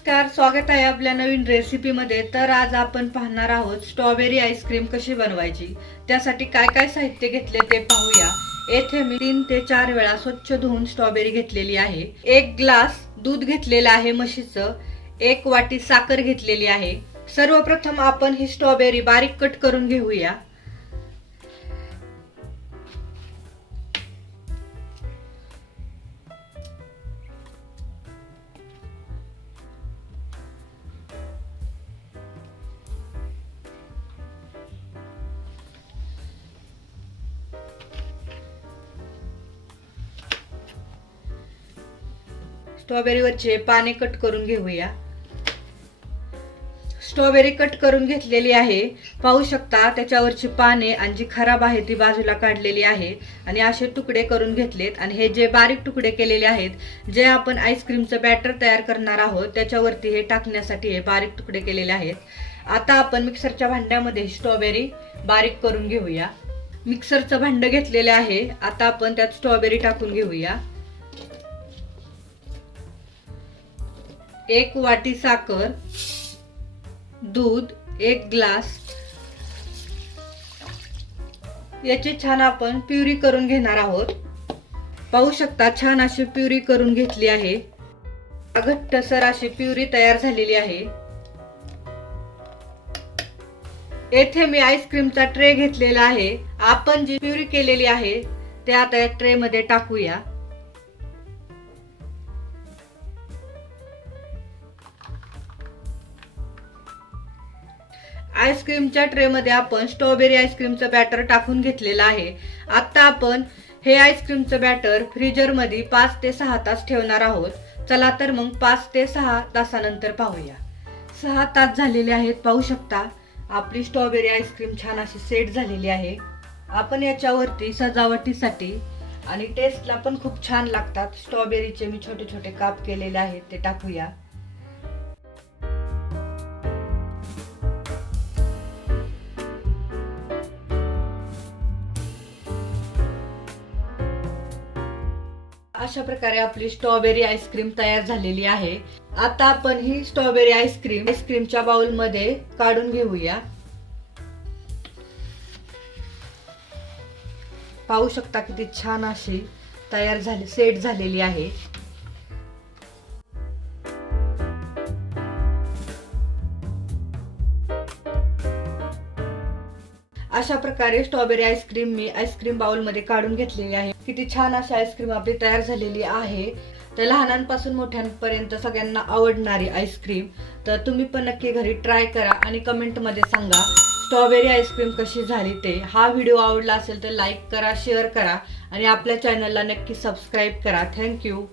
नमस्कार, स्वागत आहे आपल्या नवीन रेसिपीमध्ये। तर आज आपण पाहणार आहोत स्ट्रॉबेरी आईस्क्रीम कशी बनवायची। त्यासाठी काय काय साहित्य घेतले ते पाहूया। येथे मी 3 ते 4 वेळा स्वच्छ धुवून स्ट्रॉबेरी घेतलेली आहे। 1 ग्लास दूध घेतलेलं आहे म्हशीचं, 1 वाटी साखर घेतलेली आहे। सर्वप्रथम आपण ही स्ट्रॉबेरी बारीक कट करून घेऊया। स्ट्रॉबेरीवरचे पाने कट करून घेऊया। स्ट्रॉबेरी कट करून घेतलेली आहे। पाहू शकता त्याच्यावरची पाने आणि जी खराब आहे ती बाजूला काढलेली आहे आणि असे तुकडे करून घेतलेत। आणि हे जे बारीक तुकडे केलेले आहेत, जे आपण आईस्क्रीमचं बॅटर तयार करणार आहोत त्याच्यावरती हे टाकण्यासाठी हे बारीक तुकडे केलेले आहेत। आता आपण मिक्सरच्या भांड्यामध्ये स्ट्रॉबेरी बारीक करून घेऊया। मिक्सरचं भांड घेतलेले आहे। आता आपण त्यात स्ट्रॉबेरी टाकून घेऊया। 1 वाटी साखर, दूध 1 ग्लास, याची छान आपण प्युरी करून घेणार आहोत। पाहू शकता छान अशी प्युरी करून घेतली आहे। घट्टसर अशी प्युरी तयार झालेली आहे। येथे मी आईस्क्रीमचा ट्रे घेतलेला आहे। आपण जी प्युरी केलेली आहे ते आता या ट्रे मध्ये टाकूया। आईस्क्रीमच्या ट्रे मध्ये आपण स्ट्रॉबेरी आईस्क्रीमचं बॅटर टाकून घेतलेलं आहे। आता आपण हे आईस्क्रीमचं बॅटर फ्रीजर मध्ये 5 ते 6 तास ठेवणार आहोत। चला तर मग 5 ते 6 तासानंतर पाहूया। 6 तास झालेले आहेत। पाहू शकता आपली स्ट्रॉबेरी आईस्क्रीम छान अशी सेट झालेली आहे। आपण याच्यावरती सजावटीसाठी आणि टेस्टला पण खूप छान लागतात स्ट्रॉबेरीचे मी छोटे छोटे काप केलेले आहेत ते टाकूया। अशा प्रकारे आपली स्ट्रॉबेरी आईस्क्रीम तयार झालेली आहे। आता आपण ही स्ट्रॉबेरी आईस्क्रीमच्या बाउल मध्ये काढून घेऊया। पाहू शकता किती छान अशी तयार झाली सेट झालेली आहे। अशा प्रकारे स्ट्रॉबेरी आईस्क्रीम मी आईस्क्रीम बाउल मध्ये काढून घेतलेली आहे। किती छान अशी आईस्क्रीम आपली तयार झालेली आहे। तर लहानांपासून मोठ्यांपर्यंत सगळ्यांना आवडणारी आईस्क्रीम। तर तुम्ही पण नक्की घरी ट्राय करा आणि कमेंट मध्ये सांगा स्ट्रॉबेरी आईस्क्रीम कशी झाली ते। हा व्हिडिओ आवडला असेल तर लाईक करा, शेअर करा आणि आपल्या चॅनलला नक्की सबस्क्राईब करा। थँक्यू।